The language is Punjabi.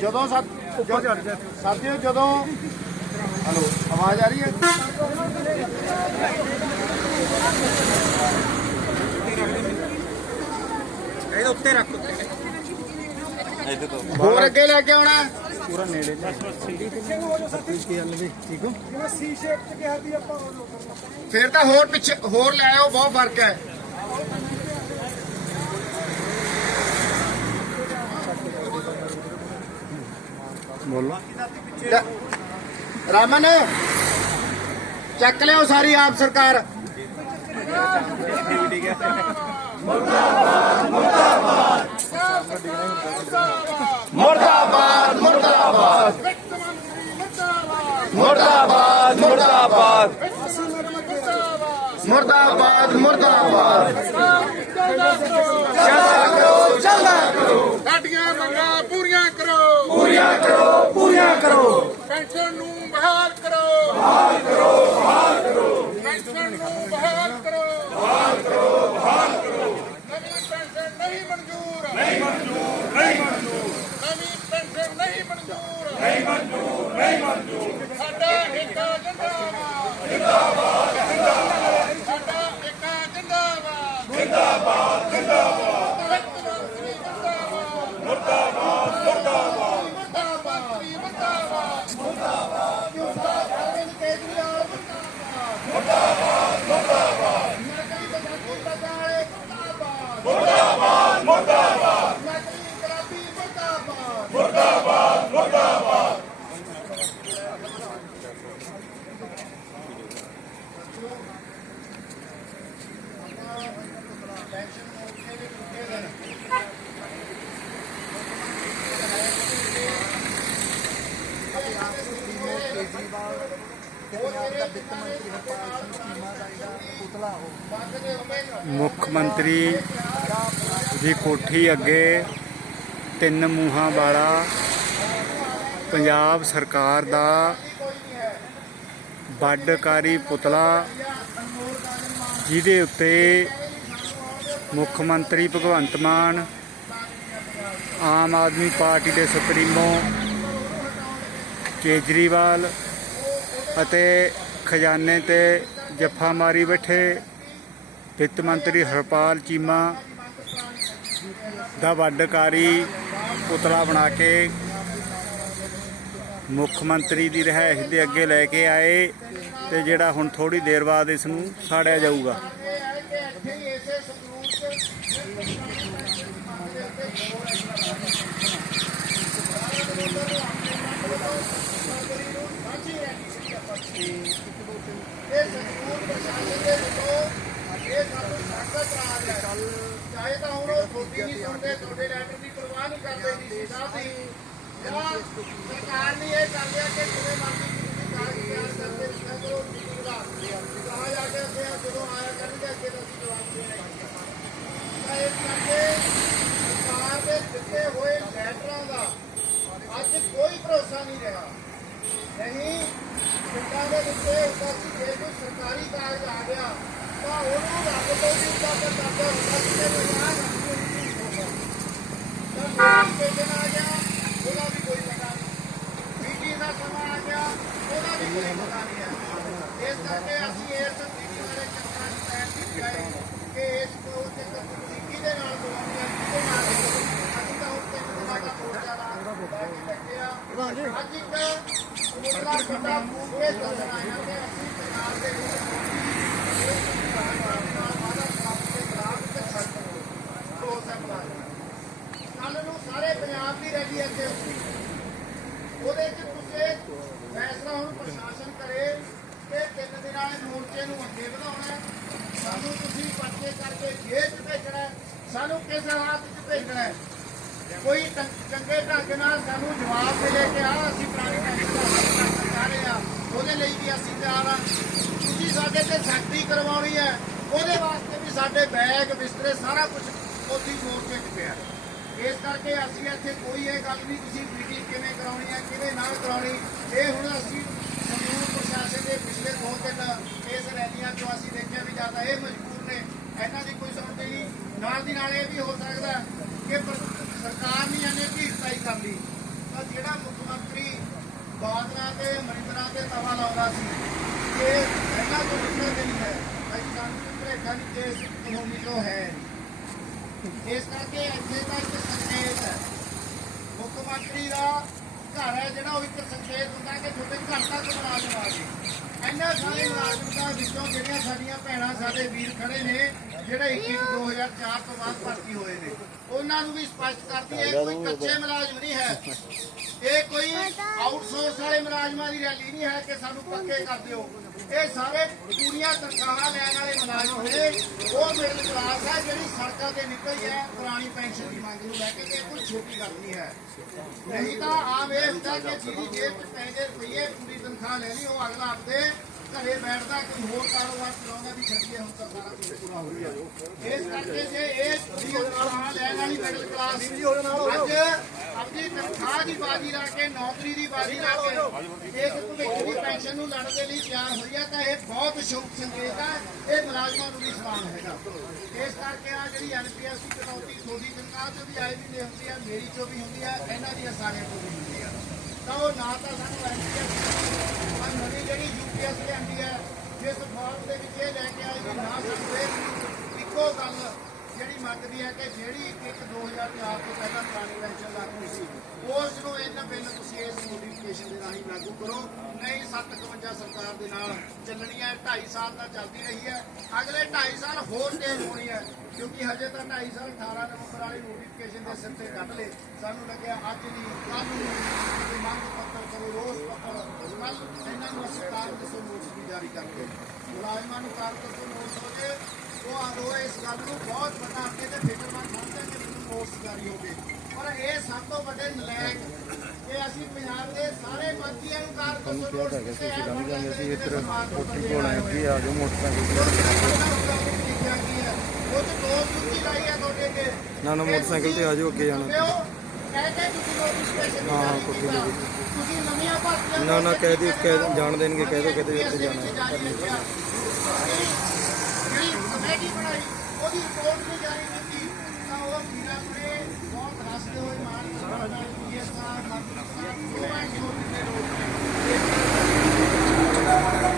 ਜਦੋਂ ਸਾ- ਜੋ- ਸਾਥੀਓ ਜਦੋਂ ਹਲੋ ਆਵਾਜ਼ ਆ ਰਹੀ ਹੈ? ਇਹਦੇ ਉੱਤੇ ਰੱਖ। ਉੱਤੇ ਹੋਰ ਅੱਗੇ ਲੈ ਕੇ ਆਉਣਾ ਪੂਰਾ ਨੇੜੇ ਫਿਰ ਤਾਂ ਹੋਰ ਪਿੱਛੇ ਹੋਰ ਲੈ ਆਓ ਬਹੁਤ ਫ਼ਰਕ ਹੈ। ਬੋਲੋ ਲੈ, ਰਾਮਨ ਚੱਕ ਲਿਓ ਸਾਰੀ ਆਪ ਸਰਕਾਰ ਮੁਰਦਾਬਾਦ ਮੁਰਦਾਬਾਦ ਮੁਰਦਾਬਾਦ ਮੁਰਦਾਬਾਦ ਮੁਰਦਾਬਾਦ ਮੁਰਦਾਬਾਦ ਸਾਡੀਆਂ ਮੰਗਾਂ ਪੂਰੀਆਂ ਕਰੋ ਪੂਰੀਆਂ ਕਰੋ ਪੂਰੀਆਂ ਕਰੋ। ਪੈਨਸ਼ਨ ਨੂੰ ਬਹਾਲ ਕਰੋ। ਬਹਾਲ ਕਰੋ ਬਹਾਲ ਕਰੋ ਪੈਨਸ਼ਨ ਨੂੰ ਬਹਾਲ ਕਰੋ। ਬਹਾਲ ਕਰੋ ਬਹਾਲ ਕਰੋ ਨਵੀਂ ਪੈਨਸ਼ਨ ਨਹੀਂ ਮਨਜ਼ੂਰ। ਨਹੀਂ ਮਨਜ਼ੂਰ ਨਹੀਂ ਮਨਜ਼ੂਰ। ਨਵੀਂ ਪੈਨਸ਼ਨ ਨਹੀਂ ਮਨਜ਼ੂਰ। ਨਹੀਂ ਮਨਜ਼ੂਰ ਨਹੀਂ ਮਨਜ਼ੂਰ। ਸਾਡਾ ਜਿੰਦਾਬਾਦ ਜਿੰਦਾਬਾਦ। ਜਿੰਦਾਬਾਦ ਸਾਡਾ ਏਕਾ ਜਿੰਦਾਬਾਦ ਜਿੰਦਾਬਾਦ ਜਿੰਦਾਬਾਦ ਜਿੰਦਾਬਾਦ ਮੁਰਦਾਬਾਦ ਮੁਰਦਾਬਾਦ ਮੁਰਦਾਬਾਦ ਮੁੱਖ ਮੰਤਰੀ ਦੀ ਕੋਠੀ ਅੱਗੇ ਤਿੰਨ ਮੂੰਹਾਂ ਵਾਲਾ ਪੰਜਾਬ ਸਰਕਾਰ ਦਾ ਵੱਡਕਾਰੀ ਪੁਤਲਾ, ਜਿਹਦੇ ਉੱਤੇ ਮੁੱਖ ਮੰਤਰੀ ਭਗਵੰਤ ਮਾਨ, ਆਮ ਆਦਮੀ ਪਾਰਟੀ ਦੇ ਸੁਪਰੀਮੋ ਕੇਜਰੀਵਾਲ ਅਤੇ ਖਜ਼ਾਨੇ ਤੇ ਜੱਫਾ ਮਾਰੀ ਬੈਠੇ। ਵਿੱਤ ਮੰਤਰੀ ਹਰਪਾਲ ਚੀਮਾ ਦਾ ਵੱਡਕਾਰੀ ਪੁਤਲਾ ਬਣਾ ਕੇ ਮੁੱਖ ਮੰਤਰੀ ਦੀ ਰਿਹਾਇਸ਼ ਦੇ ਅੱਗੇ ਲੈ ਕੇ ਆਏ ਤੇ ਜਿਹੜਾ ਹੁਣ ਥੋੜੀ ਦੇਰ ਬਾਅਦ ਇਸ ਨੂੰ ਸਾੜਿਆ ਜਾਊਗਾ। ਚਾਹੇ ਤਾਂ ਹੁਣ ਉਹ ਛੋਟੀ ਨਹੀਂ ਸੁਣਦੇ ਤੁਹਾਡੇ ਲੈਟਰ ਦੀ ਪਰਵਾਹ ਨਹੀਂ ਕਰਦੇ ਡੀਸੀ ਸਾਹਿਬ ਦੀ ਜਾਂ ਸਰਕਾਰ ਨੇ ਇਹ ਕਰ ਲਿਆ ਕਿ ਜਿਵੇਂ ਮਰਜ਼ੀ ਤੁਸੀਂ ਕਾਗਜ਼ ਤਿਆਰ ਕਰਦੇ ਰਹਿਣਾ ਕਰੋ ਮੀਟਿੰਗ ਦਾ ਕਹਾ ਜਾ ਕੇ ਅੱਗੇ ਜਦੋਂ ਆਇਆ ਕਰਨਗੇ ਅੱਗੇ ਤਾਂ ਅਸੀਂ ਜਵਾਬ ਦੇਣਾ ਤਾਂ ਇਸ ਕਰਕੇ ਸਰਕਾਰ ਦੇ ਦਿੱਤੇ ਹੋਏ ਲੈਟਰਾਂ ਦਾ ਅੱਜ ਕੋਈ ਭਰੋਸਾ ਨਹੀਂ ਰਿਹਾ। ਨਹੀਂ, ਪਿੰਡਾਂ ਦੇ ਵਿੱਚ ਜੇ ਕੋਈ ਸਰਕਾਰੀ ਕਾਗਜ਼ ਆ ਗਿਆ, ਤਾਂ ਉਹਨੂੰ ਰੱਬ ਤੋਂ ਵੀ ਉੱਦਾਂ ਕਰਦਾ ਹੁੰਦਾ ਕਿ ਵਿਆਹ ਨਹੀਂ ਤਾਂ ਕੋਈ ਭੇਜਣ ਆ ਗਿਆ, ਉਹਦਾ ਵੀ ਕੋਈ ਪਤਾ ਨਹੀਂ। ਬੀਜੀ ਦਾ ਸਮਾਂ ਆ ਗਿਆ, ਉਹਦਾ ਵੀ ਕੋਈ ਪਤਾ ਨਹੀਂ ਹੈ। ਇਸ ਕਰਕੇ ਅਸੀਂ ਇਸ ਬੀਜੀ ਬਾਰੇ ਚਰਚਾ ਦੀ ਤੈਅ ਕੀਤੀ ਹੈ ਕਿ ਇਸ ਤੋਂ ਤੇ ਤਕਨੀਕੀ ਦੇ ਨਾਲ ਦਵਾਈਆਂ ਕਿਹਦੇ ਨਾਲ ਅਸੀਂ ਤਾਂ ਹੁਣ ਤਿੰਨ ਦਾ ਮੋਰਚਾ ਲਾ ਕੇ ਬੈਠੇ ਅੱਜ ਇੱਕ ਉਹਦੇ ਚ ਤੁਸੀਂ ਫੈਸਲਾ ਹੁਣ ਪ੍ਰਸ਼ਾਸਨ ਕਰੇ ਕਿ ਤਿੰਨ ਦਿਨਾਂ ਦੇ ਮੋਰਚੇ ਨੂੰ ਅੱਗੇ ਵਧਾਉਣਾ ਸਾਨੂੰ ਤੁਸੀਂ ਪਰਚੇ ਕਰਕੇ ਜੇਲ੍ਹ 'ਚ ਭੇਜਣਾ ਸਾਨੂੰ ਕਿਸ ਹਾਲਾਤ 'ਚ ਭੇਜਣਾ ਕੋਈ ਚੰਗੇ ਢੰਗ ਨਾਲ ਸਾਨੂੰ ਜਵਾਬ ਮਿਲੇ ਕਿ ਆ, ਅਸੀਂ ਪੁਰਾਣੀ ਟੈਕਸ ਦਾ ਰਹੇ ਆ। ਉਹਦੇ ਲਈ ਵੀ ਅਸੀਂ ਤਿਆਰ ਆ। ਤੁਸੀਂ ਸਾਡੇ ਤੇ ਸਖਤੀ ਕਰਵਾਉਣੀ ਹੈ। ਉਹਦੇ ਵਾਸਤੇ ਵੀ ਸਾਡੇ ਬੈਗ, ਬਿਸਤਰੇ, ਸਾਰਾ ਕੁਝ ਉੱਥੇ ਮੋਰਚੇ 'ਚ ਪਿਆ। ਇਸ ਕਰਕੇ ਅਸੀਂ ਇੱਥੇ ਕੋਈ ਇਹ ਗੱਲ ਨਹੀਂ, ਤੁਸੀਂ ਮੀਟਿੰਗ ਕਿਵੇਂ ਕਰਾਉਣੀ ਹੈ, ਕਿਵੇਂ ਨਾ ਕਰਾਉਣੀ, ਇਹ ਹੁਣ ਅਸੀਂ ਸੰਗਰੂਰ ਪ੍ਰਸ਼ਾਸਨ ਦੇ ਪਿਛਲੇ ਦੋ ਦਿਨ ਇਸ ਰੈਲੀਆਂ ਤੋਂ ਅਸੀਂ ਦੇਖਿਆ ਵੀ ਜ਼ਿਆਦਾ ਇਹ ਮਜਬੂਰ ਨੇ। ਇਹਨਾਂ ਦੀ ਕੋਈ ਸੁਣਦੇ ਨਹੀਂ। ਨਾਲ ਦੀ ਨਾਲ ਇਹ ਵੀ ਹੋ ਸਕਦਾ ਕਿ ਪ੍ਰ- ਸਰਕਾਰ ਨੇ ਇਹਨੇ ਢੀਠਾਈ ਕਰ ਲਈ ਤਾਂ ਜਿਹੜਾ ਮੁੱਖ ਮੰਤਰੀ ਬਾਦਲਾਂ ਤੇ ਅਮਰਿੰਦਰਾਂ ਤੇ ਤਵਾ ਲਾਉਂਦਾ ਸੀ ਕਿ ਇਹਨਾਂ ਤੋਂ ਨਿਕਲਦੇ ਨਹੀਂ ਹੈ ਅਸੀਂ ਸਾਨੂੰ ਭਰੇਖਾ ਨਹੀਂ ਕਿ ਇਸ ਕਲੋਨੀ ਤੋਂ ਹੈ ਨਹੀਂ। ਇਸ ਕਰਕੇ ਇੱਥੇ ਦਾ ਇੱਕ ਸੰਕੇਤ ਹੈ। ਮੁੱਖ ਮੰਤਰੀ ਦਾ ਘਰ ਹੈ ਜਿਹੜਾ ਉਹ ਇੱਕ ਸੰਕੇਤ ਹੁੰਦਾ ਕਿ ਤੁਹਾਡੇ ਘਰ ਤੱਕ ਮੁਲਾਜ਼ਮ ਆ ਗਏ। ਇਹਨਾਂ ਸਾਰੇ ਮੁਲਾਜ਼ਮਾਂ ਵਿੱਚੋਂ ਜਿਹੜੀਆਂ ਸਾਡੀਆਂ ਭੈਣਾਂ, ਸਾਡੇ ਵੀਰ ਖੜੇ ਨੇ, ਜਿਹੜੇ 21 2004 ਤੋਂ ਬਾਅਦ ਭਰਤੀ ਹੋਏ ਨੇ। ਉਹਨਾਂ ਨੂੰ ਵੀ ਸਪਸ਼ਟ ਕਰਦੀ ਹੈ ਕੋਈ ਕੱਚੇ ਮੁਲਾਜ਼ਮ ਨਹੀਂ ਹੈ। ਇਹ ਕੋਈ ਆਊਟਸੋਰਸ ਵਾਲੇ ਮੁਲਾਜ਼ਮਾਂ ਦੀ ਰੈਲੀ ਨਹੀਂ ਹੈ ਕਿ ਸਾਨੂੰ ਪੱਕੇ ਕਰ ਦਿਓ। ਇਹ ਸਾਰੇ ਪੂਰੀਆਂ ਤਨਖਾਹਾਂ ਲੈਣ ਵਾਲੇ ਮੁਲਾਜ਼ਮ ਨੇ। ਉਹ ਮਿਡਲ ਕਲਾਸ ਹੈ, ਜਿਹੜੀ ਸੜਕਾਂ ਤੇ ਨਿਕਲੀ ਹੈ ਪੁਰਾਣੀ ਪੈਨਸ਼ਨ ਦੀ ਮੰਗ ਨੂੰ ਲੈ ਕੇ ਕਿ ਕੋਈ ਛੋਟੀ ਗੱਲ ਨਹੀਂ ਹੈ। ਨਹੀਂ ਤਾਂ ਆਮ ਇਹ ਹੁੰਦਾ ਕਿ ਜਿਹਦੀ ਜੇਬ 'ਚ ਪੈਸੇ ਰੁਪਈਏ ਪੂਰੀ ਤਨਖਾਹ ਲੈ ਲਈ, ਉਹ ਅਗਲਾ ਹਫ਼ਤੇ ਘਰੇ ਬੈਠਦਾ, ਕੋਈ ਹੋਰ ਕਾਰੋਬਾਰ ਚਲਾਉਂਦਾ ਵੀ ਛੱਡੀਏ, ਹੁਣ ਤਾਂ ਸਾਰਾ ਕੁਝ ਪੂਰਾ ਹੋ ਗਿਆ। ਇਸ ਕਰਕੇ ਜੇ ਇਹ ਪੂਰੀ ਤਨਖਾਹ ਲੈਣ ਵਾਲੀ ਮਿਡਲ ਕਲਾਸ ਅੱਜ ਆਪਣੀ ਦੀ ਬਾਜੀ ਲਾ ਕੇ, ਨੌਕਰੀ ਦੀ ਬਾਜੀ ਲਾ ਕੇ। ਇੱਕ ਭਵਿੱਖ ਦੀ ਪੈਨਸ਼ਨ ਨੂੰ ਲੜਨ ਦੇ ਲਈ ਤਿਆਰ ਹੋਈ ਹੈ ਤਾਂ ਇਹ ਬਹੁਤ ਸ਼ੁਭ ਸੰਕੇਤ ਹੈ ਇਹ ਮੁਲਾਜ਼ਮਾਂ ਨੂੰ ਵੀ ਸਮਾਨ ਹੈਗਾ ਇਸ ਕਰਕੇ ਆ ਜਿਹੜੀ ਐਨਪੀਐਸ ਦੀ ਕਟੌਤੀ ਤੁਹਾਡੀ ਤਨਖਾਹ ਤੋਂ ਵੀ ਆਈ ਵੀ ਹੁੰਦੀ ਹੈ ਮੇਰੀ ਚੋਂ ਵੀ ਹੁੰਦੀ ਹੈ ਇਹਨਾਂ ਦੀਆਂ ਸਾਰਿਆਂ ਤੋਂ ਵੀ ਹੁੰਦੀ ਹੈ ਤਾਂ ਉਹ ਨਾ ਤਾਂ ਸਾਨੂੰ ਐਨਪੀਐਸ ਆ ਨਵੀਂ ਜਿਹੜੀ ਯੂਪੀਐਸ ਲਿਆਂਦੀ ਹੈ ਜਿਸ ਫਾਰਮ ਦੇ ਵਿੱਚ ਇਹ ਲੈ ਕੇ ਆਈ ਵੀ ਨਾ ਸਾਨੂੰ ਇੱਕੋ ਗੱਲ ਜਿਹੜੀ ਮੰਗਦੀ ਹੈ ਕਿ ਜਿਹੜੀ ਇੱਕ 2004 ਤੋਂ ਪਹਿਲਾਂ ਪੁਰਾਣੀ ਪੈਨਸ਼ਨ ਲਾਗੂ ਸੀ, ਉਸ ਨੂੰ ਇਹਨਾਂ ਬਿੱਲ ਤੁਸੀਂ ਇਸ ਨੋਟੀਫਿਕੇਸ਼ਨ ਦੇ ਰਾਹੀਂ ਲਾਗੂ ਕਰੋ। ਨਹੀਂ 751 ਸਰਕਾਰ ਦੇ ਨਾਲ ਚੱਲਣੀ ਹੈ 2.5 ਸਾਲ ਦਾ ਚੱਲਦੀ ਰਹੀ ਹੈ। ਅਗਲੇ 2.5 ਸਾਲ ਹੋਰ ਤੇਜ਼ ਹੋਣੀ ਹੈ, ਕਿਉਂਕਿ ਹਜੇ ਤਾਂ 2.5 ਸਾਲ 18 ਨਵੰਬਰ ਵਾਲੀ ਨੋਟੀਫਿਕੇਸ਼ਨ ਦੇ ਸਿਰ ਤੇ ਕੱਢ ਲਏ। ਸਾਨੂੰ ਲੱਗਿਆ ਅੱਜ ਨਹੀਂ ਕੱਲ ਨੂੰ ਮੰਗ ਪੱਤਰ ਕਰੋ, ਰੋਸ ਪੱਤਰ ਇਹਨਾਂ ਨੂੰ ਸਰਕਾਰ ਦੱਸੋ ਨੋਟਿਸ ਵੀ ਜਾਰੀ ਕਰਕੇ। ਮੁਲਾਜ਼ਮਾਂ ਨੂੰ ਕਾਰ ਤੋਂ ਉਹ ਆਦੋ ਇਸ ਗੱਲ ਨੂੰ ਬਹੁਤ ਵੱਡਾ ਅੱਗੇ ਤੇ ਫਿਕਰਮੰਦ ਸਮਝਦੇ ਕਿ ਮੈਨੂੰ ਨੋਟਿਸ ਜਾਰੀ ਹੋ ਗਏ ਪਰ ਇਹ ਸਭ ਤੋਂ ਵੱਡੇ ਨਲਾਇਕ ਕਿ ਅਸੀਂ ਪੰਜਾਬ ਦੇ ਸਾਰੇ ਮੰਤਰੀਆਂ ਨੂੰ ਕਾਰ ਤੋਂ ਨੋਟਿਸ ਦਿੱਤੇ ਹੈ ਲੰਘ ਜਾਂਦੇ ਸੀ ਇੱਧਰ ਕੋਠੀ ਕੋਲ ਆਏ ਕੀ ਆ ਜੋ ਉਹ ਤੇ ਦੋ ਸੁੱਕੀ ਲਾਈ ਹੈ ਤੁਹਾਡੇ ਅੱਗੇ। ਨਾ ਨਾ ਮੋਟਰਸਾਈਕਲ ਤੇ ਆ ਜਾਓ ਅੱਗੇ ਜਾਣਾ। ਕਹਿੰਦੇ ਤੁਸੀਂ ਨੋਟਿਸ ਹਾਂ ਕੋਠੀ ਦੇ ਤੁਸੀਂ ਨਵੀਆਂ ਭਰਤੀਆਂ ਨਾ ਨਾ ਕਹਿ ਕਹਿ ਜਾਣ ਦੇਣਗੇ ਕਹਿ ਦਿਓ ਕਿਤੇ ਜਾਣਾ ਕਮੇਟੀ ਬਣਾਈ, ਉਹਦੀ ਰਿਪੋਰਟ ਵੀ ਜਾਰੀ ਕੀਤੀ। ਤਾਂ ਉਹ ਵੀਰਾਂ ਨੇ ਬਹੁਤ ਰਸਤੇ ਹੋਏ ਮਾਨ ਸਾਹਿਬ ਨਾਲ ਪੀਐਸ ਸਾਹਿਬ ਨਾਲ ਸਾਹਿਬ ਨੇ